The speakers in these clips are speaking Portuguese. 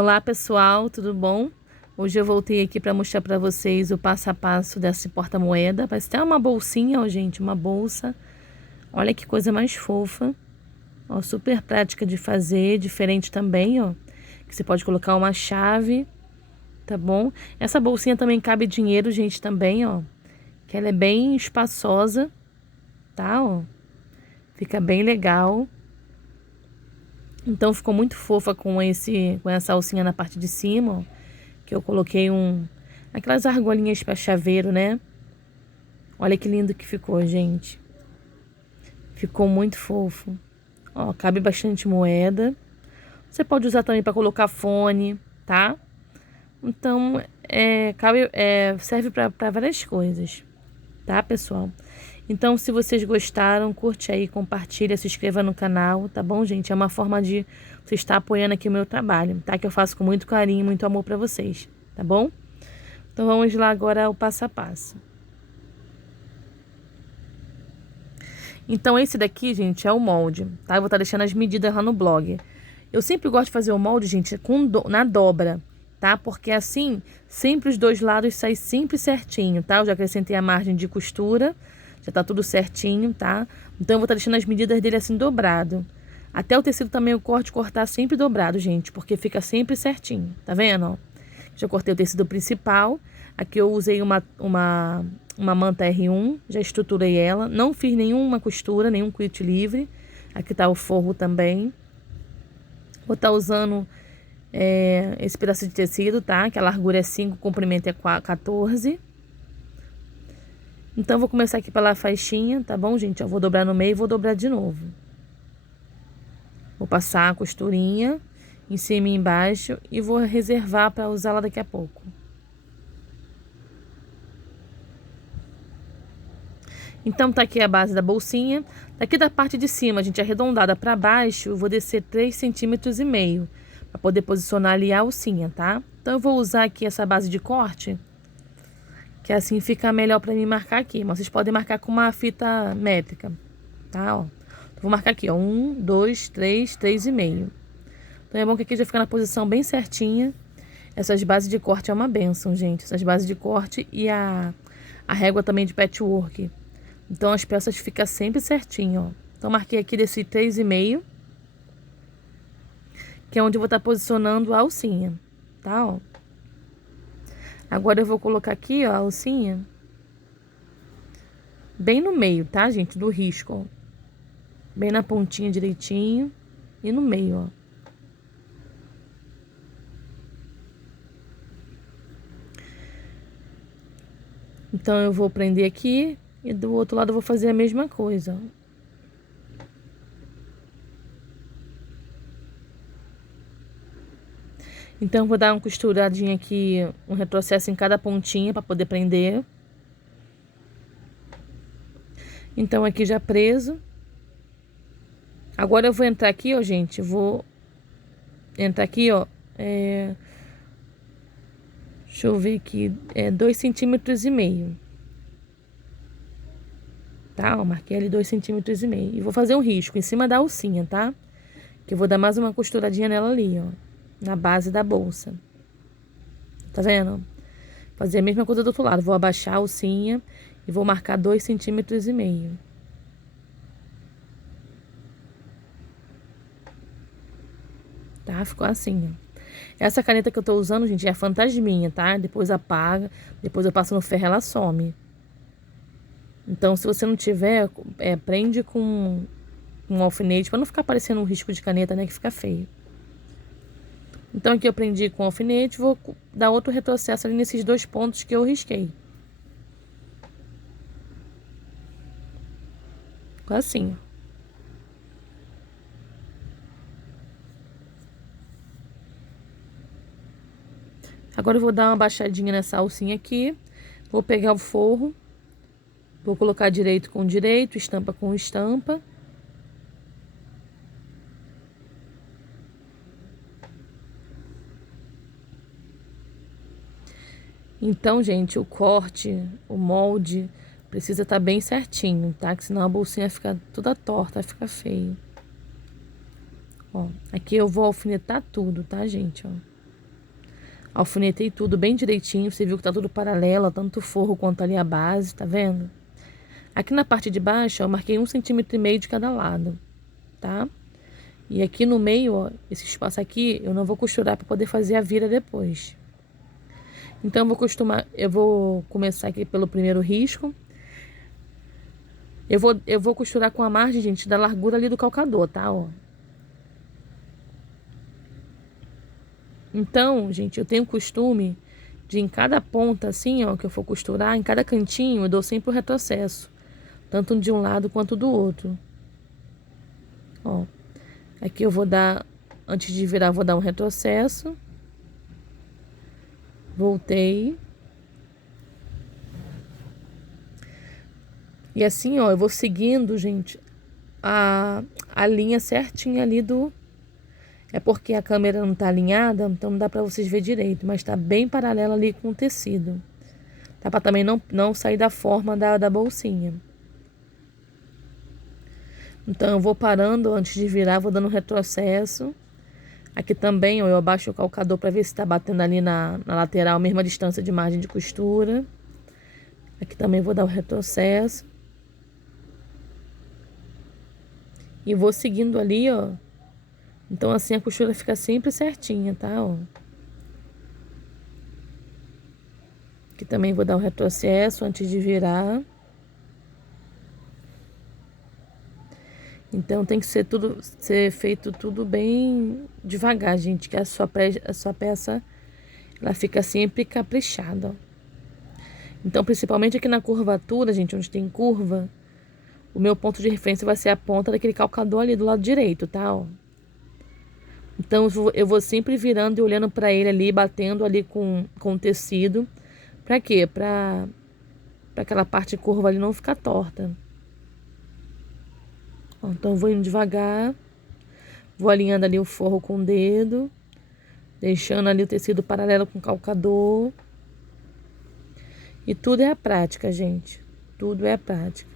Olá pessoal, tudo bom? Hoje eu voltei aqui para mostrar para vocês o passo a passo desse porta-moeda. Vai ter uma bolsinha, ó gente, uma bolsa. Olha que coisa mais fofa. Ó, super prática de fazer, diferente também, ó. Que você pode colocar uma chave, tá bom? Essa bolsinha também cabe dinheiro, gente, também, ó. Que ela é bem espaçosa, tá, ó. Fica bem legal. Então ficou muito fofa com essa alcinha na parte de cima, ó, que eu coloquei aquelas argolinhas para chaveiro, né? Olha que lindo que ficou, gente. Ficou muito fofo. Ó, cabe bastante moeda. Você pode usar também para colocar fone, tá? Então, serve para várias coisas, tá, pessoal? Então, se vocês gostaram, curte aí, compartilha, se inscreva no canal, tá bom, gente? É uma forma de você estar apoiando aqui o meu trabalho, tá? Que eu faço com muito carinho, muito amor pra vocês, tá bom? Então, vamos lá agora o passo a passo. Então, esse daqui, gente, é o molde, tá? Eu vou estar deixando as medidas lá no blog. Eu sempre gosto de fazer o molde, gente, na dobra, tá? Porque assim, sempre os dois lados saem sempre certinho, tá? Eu já acrescentei a margem de costura. Já tá tudo certinho, tá? Então eu vou estar deixando as medidas dele assim dobrado. Até o tecido também eu cortar sempre dobrado, gente, porque fica sempre certinho, tá vendo, ó? Já cortei o tecido principal. Aqui eu usei uma manta R1, já estruturei ela. Não fiz nenhuma costura, nenhum quilt livre. Aqui tá o forro também. Vou estar usando esse pedaço de tecido, tá? Que a largura é 5, o comprimento é 14. Então, eu vou começar aqui pela faixinha, tá bom, gente? Eu vou dobrar no meio e vou dobrar de novo. Vou passar a costurinha em cima e embaixo e vou reservar para usá-la daqui a pouco. Então, tá aqui a base da bolsinha. Daqui da parte de cima, gente, arredondada para baixo, eu vou descer 3,5 cm para poder posicionar ali a alcinha, tá? Então, eu vou usar aqui essa base de corte, que assim fica melhor para mim marcar aqui. Mas vocês podem marcar com uma fita métrica, tá? Ó. Então, vou marcar aqui, ó. 1, 2, 3, 3,5. Então é bom que aqui já fica na posição bem certinha. Essas bases de corte é uma benção, gente. Essas bases de corte e a régua também de patchwork. Então as peças ficam sempre certinho, ó. Então marquei aqui desse 3,5, que é onde eu vou estar posicionando a alcinha, tá, ó. Agora eu vou colocar aqui, ó, a alcinha bem no meio, tá, gente, do risco, ó. Bem na pontinha direitinho e no meio, ó. Então eu vou prender aqui e do outro lado eu vou fazer a mesma coisa, ó. Então, eu vou dar uma costuradinha aqui, um retrocesso em cada pontinha para poder prender. Então, aqui já preso. Agora eu vou entrar aqui, ó, gente. Vou entrar aqui, ó. Deixa eu ver aqui. 2,5 cm. Tá? Ó, marquei ali 2,5 cm. E vou fazer um risco em cima da alcinha, tá? Que eu vou dar mais uma costuradinha nela ali, ó. Na base da bolsa. Tá vendo? Fazer a mesma coisa do outro lado. Vou abaixar a alcinha e vou marcar 2,5 cm. Tá? Ficou assim, ó. Essa caneta que eu tô usando, gente, é a fantasminha, tá? Depois apaga, depois eu passo no ferro, ela some. Então, se você não tiver, prende com um alfinete, pra não ficar parecendo um risco de caneta, né? Que fica feio. Então, aqui eu prendi com alfinete, vou dar outro retrocesso ali nesses dois pontos que eu risquei. Ficou assim, ó. Agora eu vou dar uma baixadinha nessa alcinha aqui. Vou pegar o forro. Vou colocar direito com direito, estampa com estampa. Então, gente, o corte, o molde, precisa estar bem certinho, tá? Que senão a bolsinha fica toda torta, fica feio. Ó, aqui eu vou alfinetar tudo, tá, gente? Ó. Alfinetei tudo bem direitinho. Você viu que tá tudo paralelo, tanto o forro quanto ali a base, tá vendo? Aqui na parte de baixo, ó, eu marquei 1,5 cm de cada lado, tá? E aqui no meio, ó, esse espaço aqui, eu não vou costurar para poder fazer a vira depois. Então eu vou começar aqui pelo primeiro risco. Eu vou costurar com a margem, gente, da largura ali do calcador, tá, ó. Então, gente, eu tenho o costume de em cada ponta, assim, ó, que eu for costurar, em cada cantinho, eu dou sempre o retrocesso. Tanto de um lado quanto do outro. Ó. Aqui eu vou dar, antes de virar, eu vou dar um retrocesso. Voltei. E assim, ó, eu vou seguindo, gente, a linha certinha ali do... É porque a câmera não tá alinhada, então não dá pra vocês ver direito, mas tá bem paralela ali com o tecido. Tá? Pra também não sair da forma da bolsinha. Então eu vou parando antes de virar, vou dando retrocesso. Aqui também, ó, eu abaixo o calcador pra ver se tá batendo ali na lateral, a mesma distância de margem de costura. Aqui também vou dar o retrocesso. E vou seguindo ali, ó. Então assim a costura fica sempre certinha, tá, ó. Aqui também vou dar o retrocesso antes de virar. Então tem que ser feito tudo bem devagar, gente, que a sua peça ela fica sempre caprichada, ó. Então, principalmente aqui na curvatura, gente, onde tem curva, o meu ponto de referência vai ser a ponta daquele calcador ali do lado direito, tá, ó. Então eu vou sempre virando e olhando para ele ali, batendo ali com o tecido. Pra quê? Pra aquela parte curva ali não ficar torta. Ó, então eu vou indo devagar. Vou alinhando ali o forro com o dedo. Deixando ali o tecido paralelo com o calcador. E tudo é a prática, gente. Tudo é a prática.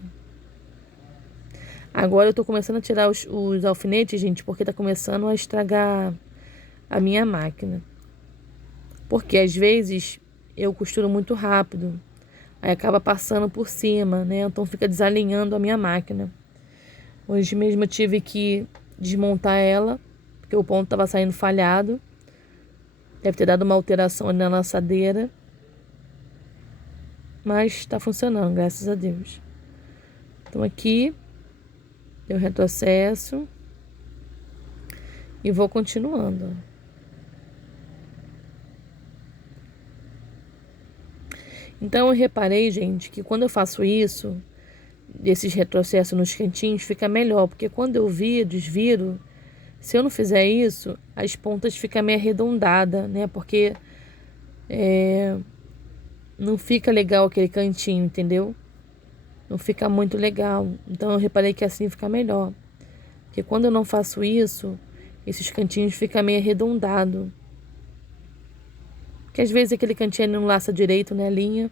Agora eu tô começando a tirar os alfinetes, gente, porque tá começando a estragar a minha máquina. Porque às vezes eu costuro muito rápido. Aí acaba passando por cima, né? Então fica desalinhando a minha máquina. Hoje mesmo eu tive que desmontar ela, porque o ponto estava saindo falhado. Deve ter dado uma alteração ali na lançadeira. Mas está funcionando, graças a Deus. Então aqui, eu retrocesso. E vou continuando. Então eu reparei, gente, que quando eu faço isso, desses retrocessos nos cantinhos, fica melhor. Porque quando eu desviro, se eu não fizer isso, as pontas ficam meio arredondadas, né? Porque não fica legal aquele cantinho, entendeu? Não fica muito legal. Então eu reparei que assim fica melhor. Porque quando eu não faço isso, esses cantinhos ficam meio arredondados. Porque às vezes aquele cantinho não laça direito, né, a linha.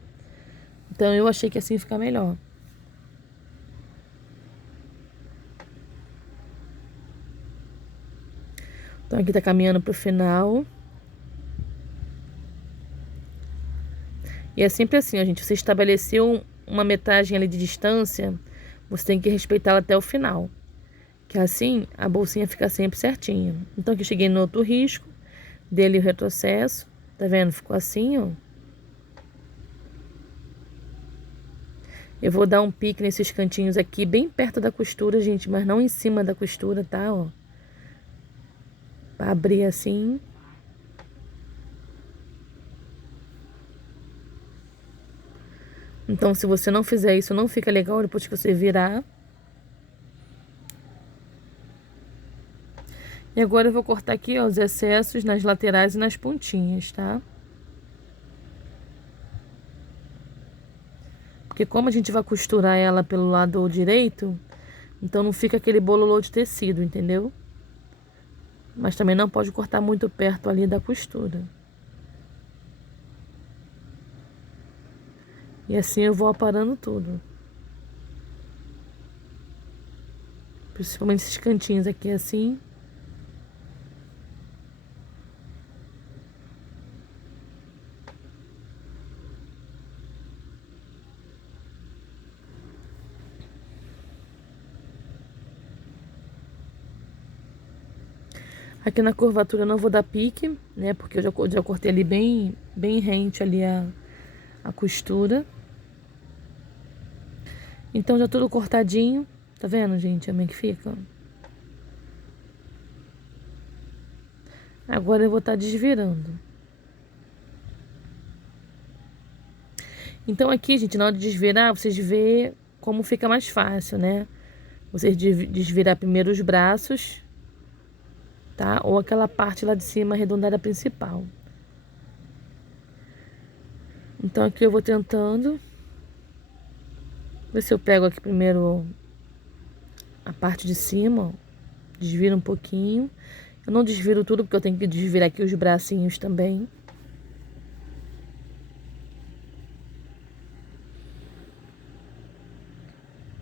Então eu achei que assim fica melhor. Então aqui tá caminhando pro final. E é sempre assim, ó, gente. Você estabeleceu uma metragem ali de distância, você tem que respeitá-la até o final. Que assim a bolsinha fica sempre certinha. Então aqui eu cheguei no outro risco, dele o retrocesso. Tá vendo? Ficou assim, ó. Eu vou dar um pique nesses cantinhos aqui, bem perto da costura, gente, mas não em cima da costura, tá, ó. Pra abrir assim. Então, se você não fizer isso, não fica legal depois que você virar. E agora eu vou cortar aqui, ó, os excessos nas laterais e nas pontinhas, tá? Porque como a gente vai costurar ela pelo lado direito, então não fica aquele bololô de tecido, entendeu? Mas também não pode cortar muito perto ali da costura. E assim eu vou aparando tudo. Principalmente esses cantinhos aqui assim. Aqui na curvatura eu não vou dar pique, né? Porque eu já cortei ali bem rente ali a costura. Então já tudo cortadinho. Tá vendo, gente? Como é que fica? Agora eu vou estar desvirando. Então aqui, gente, na hora de desvirar, vocês vê como fica mais fácil, né? Vocês desvirar primeiro os braços, tá? Ou aquela parte lá de cima arredondada principal. Então aqui eu vou tentando. Ver se eu pego aqui primeiro a parte de cima, ó. Desviro um pouquinho. Eu não desviro tudo porque eu tenho que desvirar aqui os bracinhos também.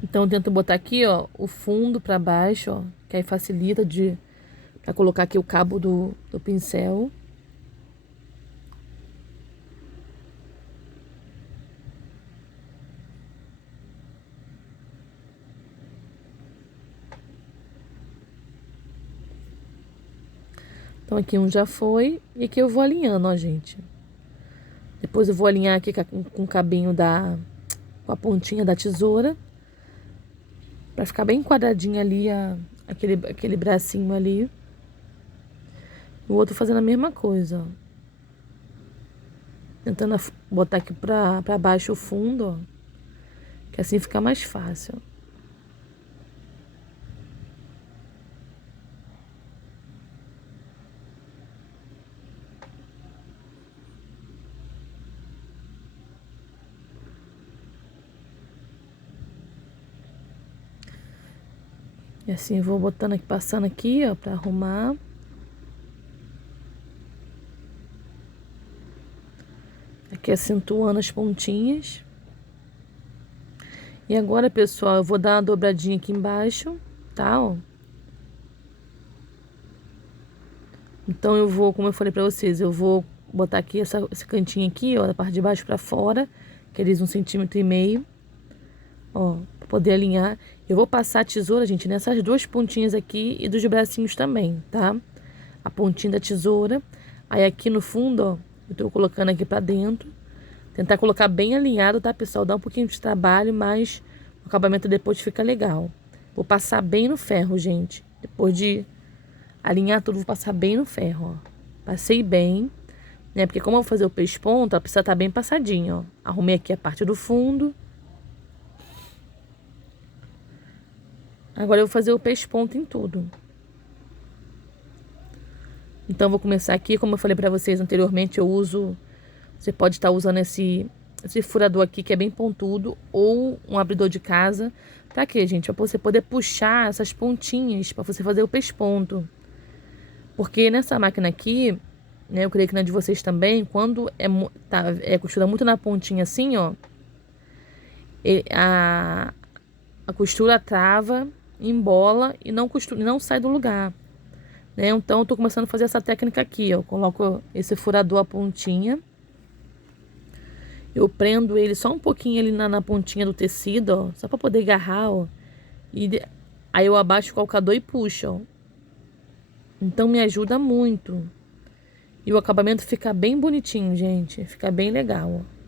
Então eu tento botar aqui, ó, o fundo pra baixo, ó, que aí facilita pra colocar aqui o cabo do pincel. Então aqui um já foi. E aqui eu vou alinhando, ó, gente. Depois eu vou alinhar aqui com o cabinho com a pontinha da tesoura. Pra ficar bem quadradinho ali, aquele bracinho ali. O outro fazendo a mesma coisa, ó. Tentando botar aqui pra baixo o fundo, ó. Que assim fica mais fácil. E assim eu vou botando aqui, passando aqui, ó, pra arrumar. Aqui acentuando as pontinhas. E agora, pessoal, eu vou dar uma dobradinha aqui embaixo, tá, ó. Então eu vou, como eu falei pra vocês, eu vou botar aqui esse cantinho aqui, ó, da parte de baixo pra fora, aqueles 1,5 cm, ó, pra poder alinhar. Eu vou passar a tesoura, gente, nessas duas pontinhas aqui e dos bracinhos também, tá? A pontinha da tesoura. Aí aqui no fundo, ó, eu tô colocando aqui pra dentro. Tentar colocar bem alinhado, tá, pessoal? Dá um pouquinho de trabalho, mas o acabamento depois fica legal. Vou passar bem no ferro, gente. Depois de alinhar tudo, vou passar bem no ferro, ó. Passei bem, né? Porque como eu vou fazer o pesponto, ela precisa estar bem passadinha, ó. Arrumei aqui a parte do fundo. Agora eu vou fazer o pesponto em tudo. Então, vou começar aqui, como eu falei pra vocês anteriormente, eu uso... Você pode estar usando esse furador aqui, que é bem pontudo, ou um abridor de casa. Pra quê, gente? Pra você poder puxar essas pontinhas, pra você fazer o pesponto. Porque nessa máquina aqui, né, eu creio que na de vocês também, quando costura muito na pontinha assim, ó, a costura trava, embola e não sai do lugar, né? Então eu tô começando a fazer essa técnica aqui, ó. Coloco esse furador à pontinha. Eu prendo ele só um pouquinho ali na pontinha do tecido, ó, só pra poder agarrar, ó. Aí eu abaixo o calcador e puxo, ó. Então me ajuda muito. E o acabamento fica bem bonitinho, gente. Fica bem legal, ó.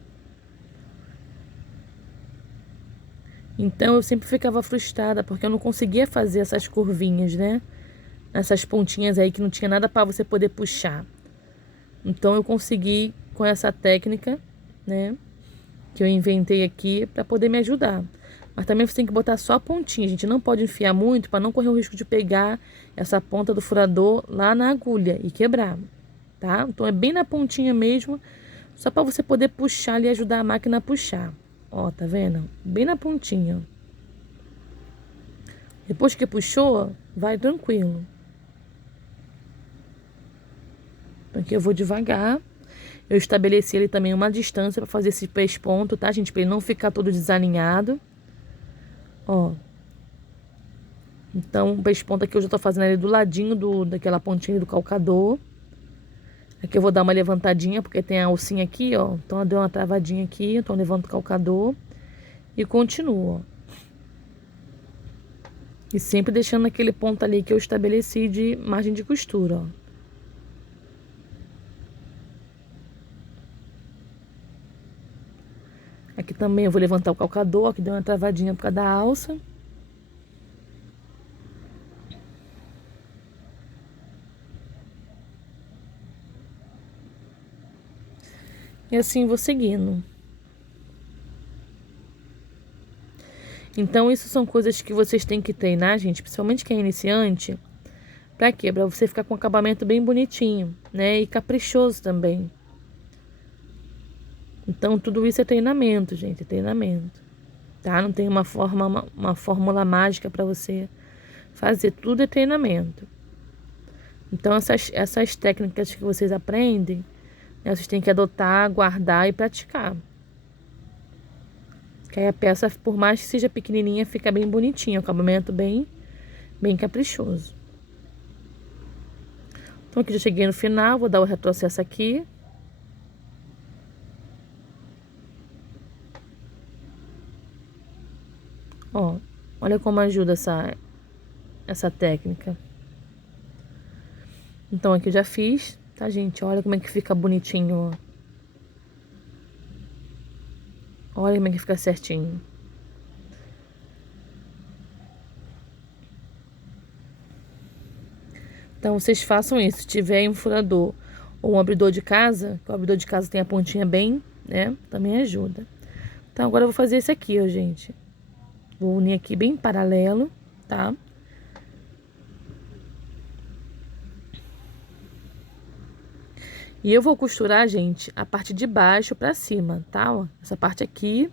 Então eu sempre ficava frustrada porque eu não conseguia fazer essas curvinhas, né? Essas pontinhas aí que não tinha nada para você poder puxar. Então eu consegui com essa técnica, né? Que eu inventei aqui para poder me ajudar. Mas também você tem que botar só a pontinha, gente. Não pode enfiar muito para não correr o risco de pegar essa ponta do furador lá na agulha e quebrar, tá? Então é bem na pontinha mesmo, só para você poder puxar ali e ajudar a máquina a puxar. Ó, tá vendo? Bem na pontinha. Depois que puxou, vai tranquilo. Então aqui eu vou devagar. Eu estabeleci ali também uma distância para fazer esse pesponto, tá, gente? Para ele não ficar todo desalinhado. Ó. Então, o pesponto aqui eu já tô fazendo ali do ladinho daquela pontinha do calcador. Aqui eu vou dar uma levantadinha, porque tem a alcinha aqui, ó. Então, eu dei uma travadinha aqui, então eu levanto o calcador e continuo, ó. E sempre deixando aquele ponto ali que eu estabeleci de margem de costura, ó. Aqui também eu vou levantar o calcador, que deu uma travadinha por causa da alça. E assim vou seguindo. Então, isso são coisas que vocês têm que treinar, gente, principalmente quem é iniciante. Pra quê? Pra você ficar com um acabamento bem bonitinho, né? E caprichoso também. Então, tudo isso é treinamento, gente, é treinamento. Tá? Não tem uma fórmula mágica pra você fazer. Tudo é treinamento. Então, essas técnicas que vocês aprendem, né, vocês têm que adotar, guardar e praticar. Que aí a peça, por mais que seja pequenininha, fica bem bonitinha. O acabamento bem caprichoso. Então aqui já cheguei no final, vou dar o retrocesso aqui. Ó, olha como ajuda essa técnica. Então aqui eu já fiz, tá, gente? Olha como é que fica bonitinho, ó. Olha como é que fica certinho. Então, vocês façam isso. Se tiver um furador ou um abridor de casa, que o abridor de casa tem a pontinha bem, né? Também ajuda. Então, agora eu vou fazer esse aqui, ó, gente. Vou unir aqui bem paralelo, tá? E eu vou costurar, gente, a parte de baixo pra cima, tá? Ó, essa parte aqui,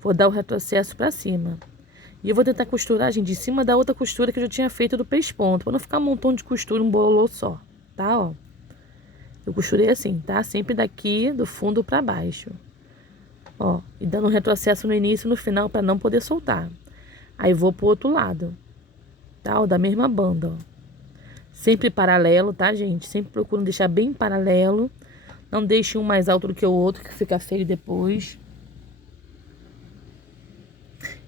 vou dar o retrocesso pra cima. E eu vou tentar costurar, gente, em cima da outra costura que eu já tinha feito do pesponto, pra não ficar um montão de costura, um bololô só, tá? Ó, eu costurei assim, tá? Sempre daqui, do fundo pra baixo. Ó, e dando um retrocesso no início e no final pra não poder soltar. Aí vou pro outro lado, tá? Ó, da mesma banda, ó. Sempre paralelo, tá, gente? Sempre procuro deixar bem paralelo. Não deixe um mais alto do que o outro, que fica feio depois.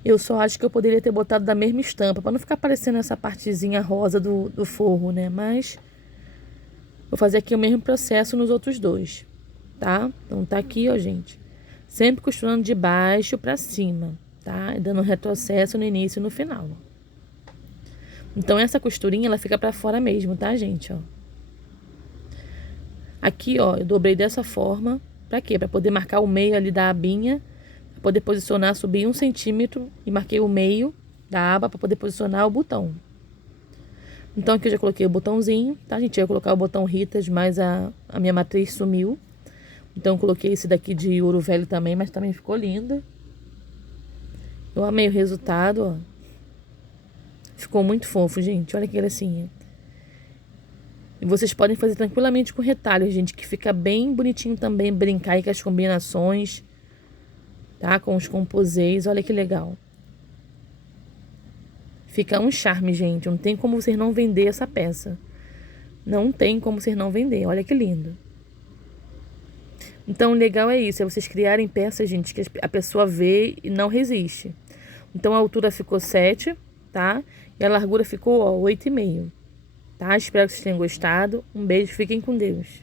Eu só acho que eu poderia ter botado da mesma estampa, para não ficar parecendo essa partezinha rosa do forro, né? Mas vou fazer aqui o mesmo processo nos outros dois, tá? Então tá aqui, ó, gente. Sempre costurando de baixo para cima, tá? E dando um retrocesso no início e no final, ó. Então, essa costurinha, ela fica pra fora mesmo, tá, gente, ó. Aqui, ó, eu dobrei dessa forma. Pra quê? Pra poder marcar o meio ali da abinha. Pra poder posicionar, subir 1 centímetro. E marquei o meio da aba pra poder posicionar o botão. Então, aqui eu já coloquei o botãozinho, tá, gente? Eu ia colocar o botão Ritas, mas a minha matriz sumiu. Então, eu coloquei esse daqui de ouro velho também, mas também ficou lindo. Eu amei o resultado, ó. Ficou muito fofo, gente. Olha que gracinha. E vocês podem fazer tranquilamente com retalhos, gente, que fica bem bonitinho também. Brincar aí com as combinações, tá? Com os composês. Olha que legal. Fica um charme, gente. Não tem como vocês não vender essa peça. Não tem como vocês não vender. Olha que lindo. Então, o legal é isso. É vocês criarem peças, gente, que a pessoa vê e não resiste. Então, a altura ficou 7, tá? E a largura ficou, ó, 8,5. Tá? Espero que vocês tenham gostado. Um beijo, fiquem com Deus.